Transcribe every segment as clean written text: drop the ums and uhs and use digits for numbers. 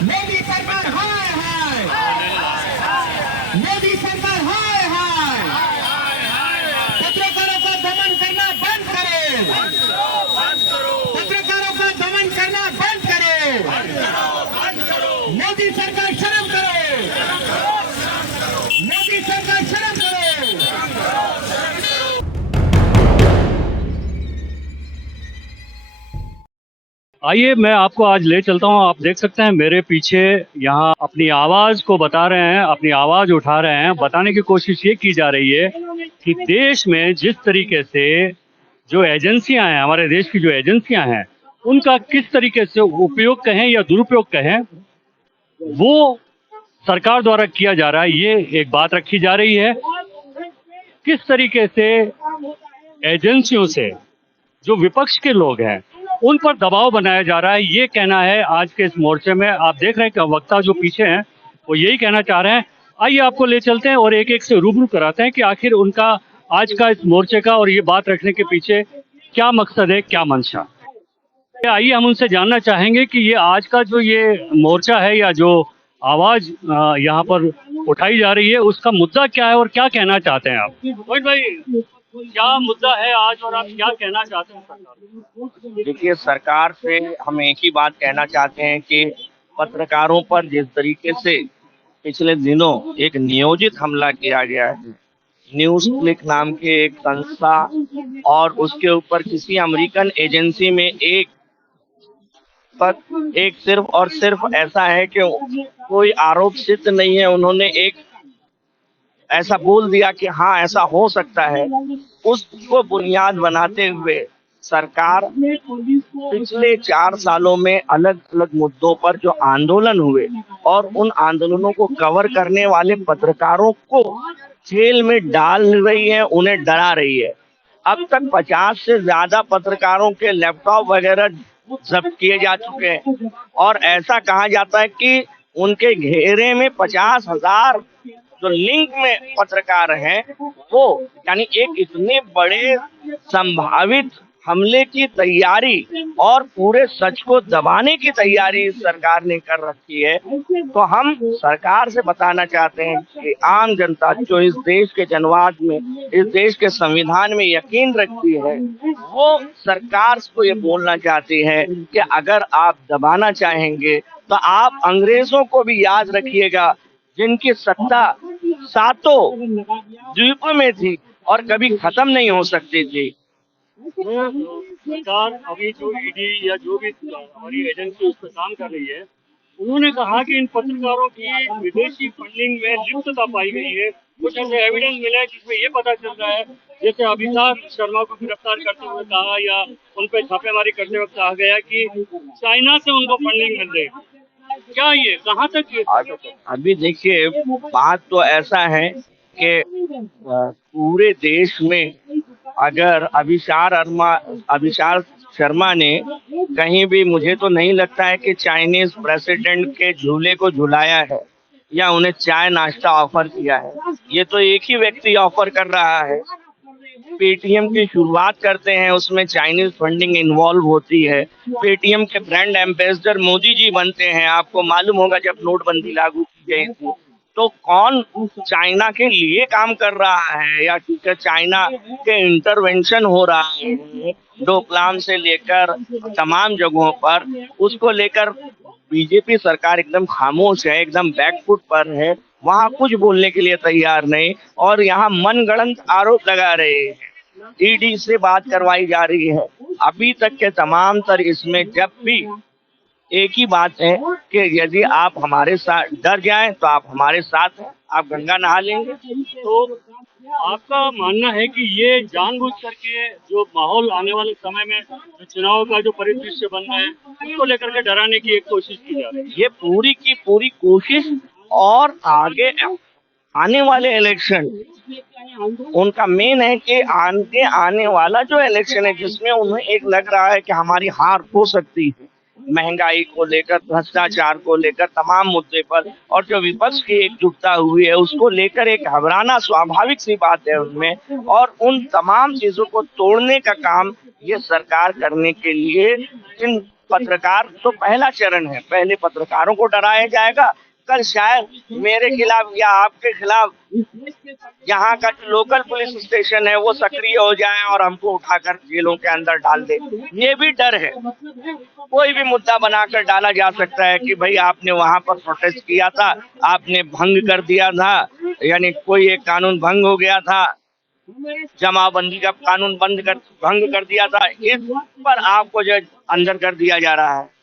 मोदी सरकार हाय हाय, मोदी सरकार हाय हाय, पत्रकारों का दमन करना बंद करो, पत्रकारों का दमन करना बंद करो, मोदी सरकार शर्म करो, मोदी सरकार शर्म करो। आइए मैं आपको आज ले चलता हूं। आप देख सकते हैं मेरे पीछे यहाँ अपनी आवाज को बता रहे हैं, अपनी आवाज उठा रहे हैं। बताने की कोशिश ये की जा रही है कि देश में जिस तरीके से जो एजेंसियां हैं, हमारे देश की जो एजेंसियां हैं, उनका किस तरीके से उपयोग कहें या दुरुपयोग कहें, वो सरकार द्वारा किया जा रहा है। ये एक बात रखी जा रही है। किस तरीके से एजेंसियों से जो विपक्ष के लोग हैं उन पर दबाव बनाया जा रहा है, ये कहना है आज के इस मोर्चे में। आप देख रहे हैं कि वक्ता जो पीछे हैं वो यही कहना चाह रहे हैं। आइए आपको ले चलते हैं और एक एक से रूबरू कराते हैं कि आखिर उनका आज का इस मोर्चे का और ये बात रखने के पीछे क्या मकसद है, क्या मंशा। आइए हम उनसे जानना चाहेंगे कि ये आज का जो ये मोर्चा है या जो आवाज यहाँ पर उठाई जा रही है, उसका मुद्दा क्या है और क्या कहना चाहते हैं आप। मोहित भाई, क्या मुद्दा है आज और आप क्या कहना चाहते हैं सरकार को? देखिए, सरकार से हम एक ही बात कहना चाहते हैं कि पत्रकारों पर जिस तरीके से पिछले दिनों एक नियोजित हमला किया गया है, न्यूज़ क्लिक नाम के एक संस्था और उसके ऊपर किसी अमेरिकन एजेंसी में एक सिर्फ और सिर्फ ऐसा है कि कोई आरोप सिद्ध नहीं है, उन्होंने एक ऐसा बोल दिया कि हाँ ऐसा हो सकता है, उसको बुनियाद बनाते हुए सरकार पिछले 4 सालों में अलग अलग मुद्दों पर जो आंदोलन हुए और उन आंदोलनों को कवर करने वाले पत्रकारों को जेल में डाल रही है, उन्हें डरा रही है। अब तक 50 से ज्यादा पत्रकारों के लैपटॉप वगैरह जब्त किए जा चुके हैं और ऐसा कहा जाता है कि उनके घेरे में 50,000 जो लिंक में पत्रकार हैं, वो यानी एक इतने बड़े संभावित हमले की तैयारी और पूरे सच को दबाने की तैयारी सरकार ने कर रखी है। तो हम सरकार से बताना चाहते हैं कि आम जनता जो इस देश के जनवाद में, इस देश के संविधान में यकीन रखती है, वो सरकार को ये बोलना चाहती है कि अगर आप दबाना चाहेंगे तो आप अंग्रेजों को भी याद रखिएगा, जिनकी सत्ता सातों द्वीपों में थी और कभी खत्म नहीं हो सकती थी। सरकार अभी जो ईडी या जो भी हमारी एजेंसी उस पर काम कर रही है, उन्होंने कहा कि इन पत्रकारों की विदेशी फंडिंग में लिप्तता पाई गई है। कुछ ऐसे एविडेंस मिले जिसमें ये पता चल रहा है, जैसे अभिषेक शर्मा को गिरफ्तार करते हुए कहा या उन पर छापेमारी करते वक्त कहा गया कि चाइना से उनको फंडिंग मिल रही है। क्या ये कहाँ तक ये? अभी देखिए, बात तो ऐसा है कि पूरे देश में अगर अभिषेक शर्मा ने कहीं भी, मुझे तो नहीं लगता है कि चाइनीज प्रेसिडेंट के झूले को झुलाया है या उन्हें चाय नाश्ता ऑफर किया है। ये तो एक ही व्यक्ति ऑफर कर रहा है। पेटीएम की शुरुआत करते हैं, उसमें चाइनीज फंडिंग इन्वॉल्व होती है। पेटीएम के ब्रांड एम्बेसडर मोदी जी बनते हैं। आपको मालूम होगा जब नोटबंदी लागू की गई थी तो कौन चाइना के लिए काम कर रहा है या चाइना के इंटरवेंशन हो रहा है डोकलाम से लेकर तमाम जगहों पर, उसको लेकर बीजेपी सरकार एकदम खामोश है, एकदम बैकफुट पर है, वहाँ कुछ बोलने के लिए तैयार नहीं और यहाँ मनगढ़ंत आरोप लगा रहे हैं। ईडी से बात करवाई जा रही है। अभी तक के तमाम तर इसमें जब भी एक ही बात है कि यदि आप हमारे साथ डर जाएं तो आप हमारे साथ हैं, आप गंगा नहा लेंगे। तो आपका मानना है कि ये जानबूझ करके जो माहौल आने वाले समय में जो चुनाव का जो परिदृश्य बन रहा है, उसको लेकर के डराने की एक कोशिश की जा रही है? ये पूरी की पूरी कोशिश, और आगे आने वाले इलेक्शन उनका मेन है कि आगे आने वाला जो इलेक्शन है जिसमें उन्हें एक लग रहा है कि हमारी हार हो सकती है, महंगाई को लेकर, भ्रष्टाचार को लेकर, तमाम मुद्दे पर, और जो विपक्ष की एकजुटता हुई है उसको लेकर एक घबराना स्वाभाविक सी बात है उनमें, और उन तमाम चीजों को तोड़ने का काम ये सरकार करने के लिए जिन पत्रकार तो पहला चरण है, पहले पत्रकारों को डराया जाएगा। कल शायद मेरे खिलाफ या आपके खिलाफ यहाँ का लोकल पुलिस स्टेशन है वो सक्रिय हो जाए और हमको उठाकर जेलों के अंदर डाल दे। ये भी डर है। कोई भी मुद्दा बनाकर डाला जा सकता है कि भाई आपने वहां पर प्रोटेस्ट किया था, आपने भंग कर दिया था, यानी कोई एक कानून भंग हो गया था, जमाबंदी का कानून भंग कर दिया था, इस पर आपको जो अंदर कर दिया जा रहा है।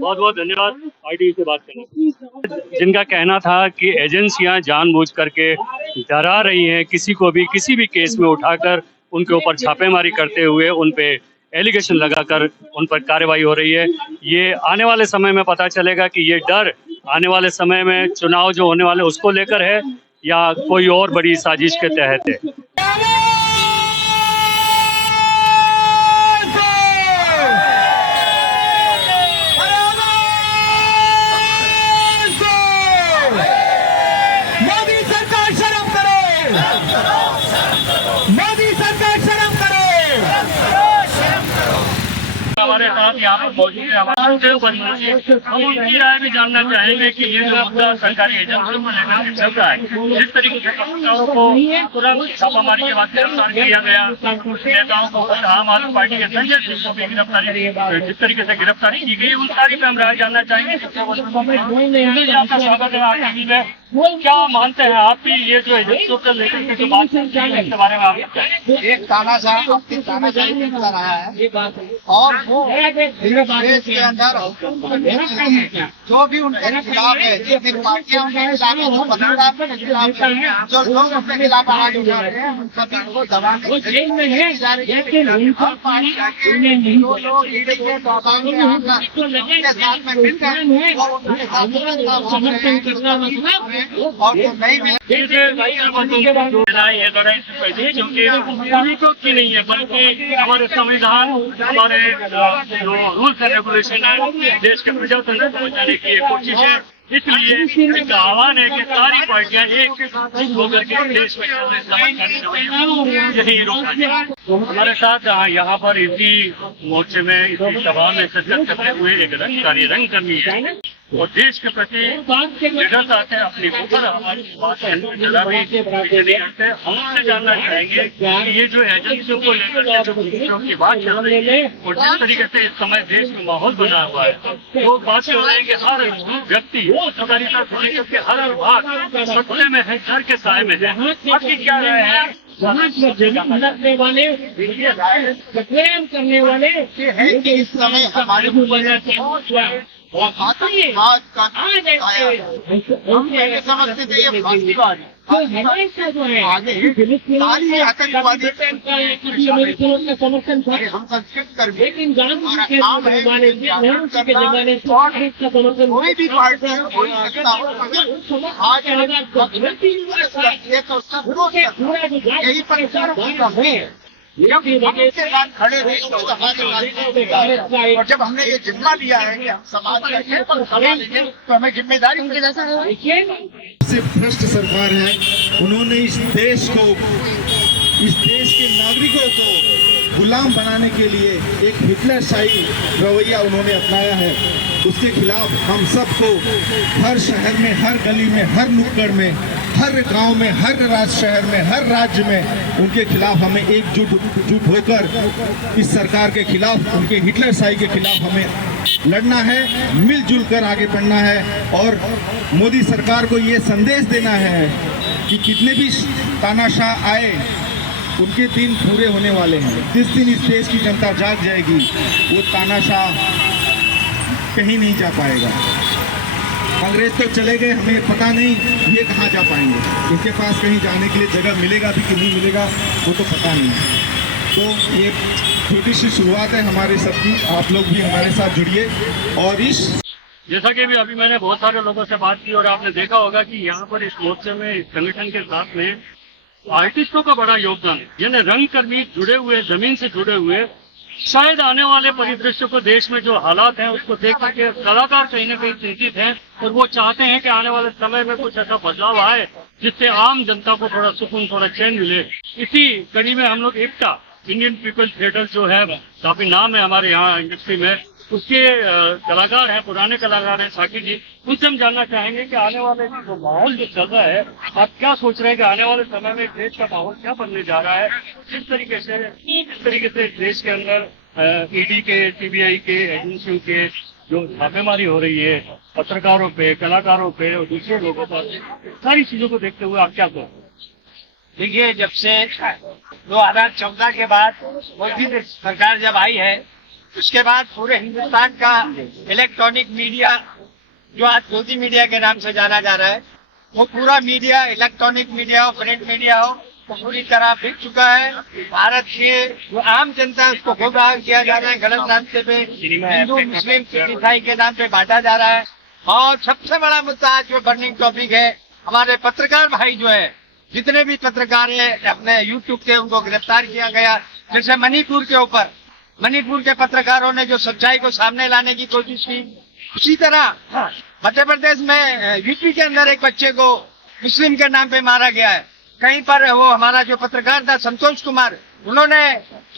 बहुत बहुत धन्यवाद ITV से बात करने। जिनका कहना था कि एजेंसियां जानबूझ करके डरा रही हैं, किसी को भी किसी भी केस में उठाकर उनके ऊपर छापेमारी करते हुए उन पे एलिगेशन लगाकर उन पर कार्रवाई हो रही है। ये आने वाले समय में पता चलेगा कि ये डर आने वाले समय में चुनाव जो होने वाले उसको लेकर है या कोई और बड़ी साजिश के तहत है। मोदी सरकार शर्म करो, मोदी सरकार शर्म करो। हमारे साथ यहाँ पर मौजूद है हमारे हम उनकी राय भी जानना चाहेंगे कि ये जो आपका सरकारी एजेंसियों को लेकर चल रहा है, जिस तरीके से पत्रकारों को तुरंत छापामारी के बाद गिरफ्तार किया गया, कुछ नेताओं को आम आदमी पार्टी के संजय सिंह को भी जिस तरीके से गिरफ्तारी की गई, उन सारी पे हम राय जानना चाहेंगे। आपका स्वागत है ITV में। क्या मानते हैं आप भी ये जो एजेंसियों को लेकर के जो बात इसके बारे में आप एक तानाशाह अपनी तानाशाही चला रहा है और वो देश के अंदर जो भी उनके खिलाफ है, जितनी पार्टियां उनके खिलाफ है, जो पत्रकार के खिलाफ है, जो लोग उनके खिलाफ आवाज उठा रहे हैं, उन सभी को दबाने की जा रही है। हर पार्टी के जो लोग ईडी के दौरान उनके साथ में मिलकर और उनके साथ समर्थन करना और जो नई क्योंकि पब्लिकों की नहीं है बल्कि हमारे संविधान, हमारे जो रूल्स एंड रेगुलेशन है, देश के प्रजातंत्र को बचाने की कोशिश है। इसलिए एक आह्वान है कि सारी पार्टियां एक होकर के देश में यही रोका जाए। हमारे साथ यहाँ पर इसी मोर्चे में, इसी सभा में शिरकत करते हुए एक रंगकर्मी है और देश के प्रति निडर आते हैं, अपनी ऊपर हमारी बात है। हमसे जानना चाहेंगे कि ये जो एजेंसियों को लेकर जो की बात चल रही है और जिस तरीके से इस समय देश में माहौल बना हुआ है, वो बात चल रही है कि हर व्यक्ति पत्रकारिता से लेकर के हर विभाग सत्ते में है, घर के साए में है। आपकी क्या राय है? करने वाले, क्लेम करने वाले है कि इस समय हमारे और आतंकवाद का हम पहले समझते थे ये फांसीवादी आगे सारी आतंकवादी समर्थन था। हम संस्कृत कर्मी लेकिन कोई भी पार्टी हो सकता हो, आज तो सब यही परिचार है। जब के साथ खड़े रहे और जब हमने ये जिम्मा लिया है कि हम समाज का खड़े लेंगे तो हमें जिम्मेदारी से भ्रष्ट सरकार है। उन्होंने इस देश के नागरिकों को गुलाम बनाने के लिए एक हिटलरशाही रवैया उन्होंने अपनाया है। उसके खिलाफ हम सबको हर शहर में, हर गली में, हर नुक्कड़ में, हर गांव में, हर शहर में, हर राज्य में उनके खिलाफ हमें एकजुट होकर इस सरकार के खिलाफ, उनके हिटलरशाही के खिलाफ हमें लड़ना है, मिलजुल कर आगे बढ़ना है और मोदी सरकार को ये संदेश देना है कि कितने भी तानाशाह आए उनके दिन पूरे होने वाले हैं। जिस दिन इस देश की जनता जाग जाएगी वो तानाशाह कहीं नहीं जा पाएगा। अंग्रेज तो चले गए, हमें पता नहीं ये कहाँ जा पाएंगे, इनके पास कहीं जाने के लिए जगह मिलेगा भी कि नहीं मिलेगा वो तो पता नहीं। तो ये छोटी सी शुरुआत है हमारे सबकी, आप लोग भी हमारे साथ जुड़िए। और इस जैसा कि अभी मैंने बहुत सारे लोगों से बात की और आपने देखा होगा कि यहाँ पर इस मोर्चे में, इस संगठन के साथ में आर्टिस्टों का बड़ा योगदान है, यानी रंगकर्मी जुड़े हुए, जमीन से जुड़े हुए। शायद आने वाले परिदृश्य को, देश में जो हालात हैं उसको देख करके कलाकार कहीं ना कहीं चिंतित हैं और वो चाहते हैं कि आने वाले समय में कुछ ऐसा बदलाव आए जिससे आम जनता को थोड़ा सुकून, थोड़ा चैन मिले। इसी कड़ी में हम लोग इप्टा, इंडियन पीपल थिएटर जो है, काफी नाम है हमारे यहाँ इंडस्ट्री में, उसके कलाकार हैं, पुराने कलाकार हैं साकिब जी, उनसे हम जानना चाहेंगे कि आने वाले जो माहौल जो चल रहा है, आप क्या सोच रहे हैं कि आने वाले समय में देश का माहौल क्या बनने जा रहा है, किस तरीके से देश के अंदर ईडी के, सीबीआई के, एजेंसियों के जो छापेमारी हो रही है, पत्रकारों पे, कलाकारों पे और दूसरे लोगों पर, सारी चीजों को देखते हुए आप क्या कहें? देखिए, जब से 2014 के बाद मोदी सरकार जब आई है, उसके बाद पूरे हिंदुस्तान का इलेक्ट्रॉनिक मीडिया, जो आज मोदी मीडिया के नाम से जाना जा रहा है, वो पूरा मीडिया, इलेक्ट्रॉनिक मीडिया हो, प्रिंट मीडिया हो, वो पूरी तरह बिक चुका है। भारत के जो आम जनता है उसको गुमराह किया जा रहा है, गलत रास्ते पे हिंदू, मुस्लिम, सिख, ईसाई के नाम पे बांटा जा रहा है। और सबसे बड़ा मुद्दा आज जो बर्निंग टॉपिक है, हमारे पत्रकार भाई जो है, जितने भी पत्रकार हैं अपने यूट्यूब के, उनको गिरफ्तार किया गया। जैसे मणिपुर के ऊपर, मणिपुर के पत्रकारों ने जो सच्चाई को सामने लाने की कोशिश की, उसी तरह मध्य प्रदेश में यूपी के अंदर एक बच्चे को मुस्लिम के नाम पे मारा गया है। कहीं पर वो हमारा जो पत्रकार था संतोष कुमार, उन्होंने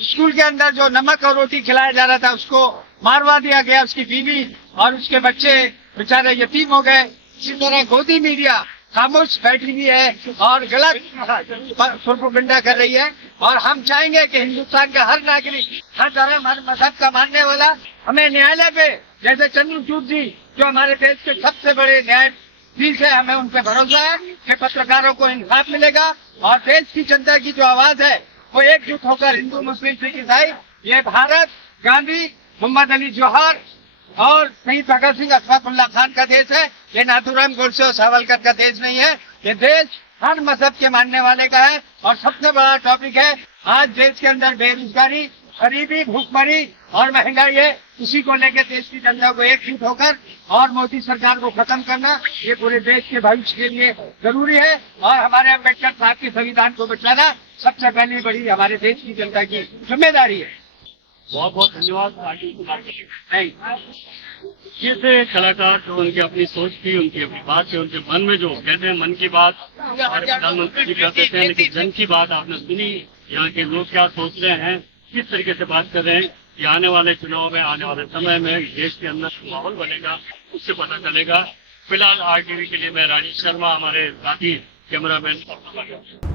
स्कूल के अंदर जो नमक और रोटी खिलाया जा रहा था उसको मारवा दिया गया, उसकी बीवी और उसके बच्चे बेचारे यतीम हो गए। इसी तरह गोदी मीडिया खामोश बैठी हुई है और गलत प्रोपेगेंडा कर रही है। और हम चाहेंगे कि हिंदुस्तान का हर नागरिक, हर धर्म, हर मजहब का मानने वाला हमें न्यायालय पे, जैसे चंद्रचूड़ जी जो हमारे देश के सबसे बड़े न्यायाधीश है, हमें उन पे भरोसा है कि पत्रकारों को इंसाफ मिलेगा और देश की जनता की जो आवाज है वो एकजुट होकर, हिंदू, मुस्लिम, सिख, ईसाई, ये भारत गांधी, मोहम्मद अली जौहर और शहीद भगत सिंह, अशफाकुल्लाह खान का देश है। ये नाथूराम गोडसे और सावरकर का देश नहीं है। ये देश हर मजहब के मानने वाले का है। और सबसे बड़ा टॉपिक है आज देश के अंदर बेरोजगारी, गरीबी, भूखमरी और महंगाई है। उसी को लेकर देश की जनता को एकजुट होकर और मोदी सरकार को खत्म करना, ये पूरे देश के भविष्य के लिए जरूरी है। और हमारे अम्बेडकर साहब के संविधान को बचाना सबसे पहली बड़ी हमारे देश की जनता की जिम्मेदारी है। बहुत बहुत धन्यवाद। ये थे कलाकार जो उनकी अपनी सोच थी, उनकी अपनी बात थी, उनके मन में जो कहते हैं मन की बात, हमारे प्रधानमंत्री जी कहते हैं, लेकिन जन की बात आपने सुनी। यहाँ के लोग क्या सोच रहे हैं, किस तरीके से बात कर रहे हैं, ये आने वाले चुनाव में, आने वाले समय में देश के अंदर माहौल बनेगा, उससे पता चलेगा। फिलहाल RTV के लिए मैं राजेश शर्मा, हमारे साथी कैमरामैन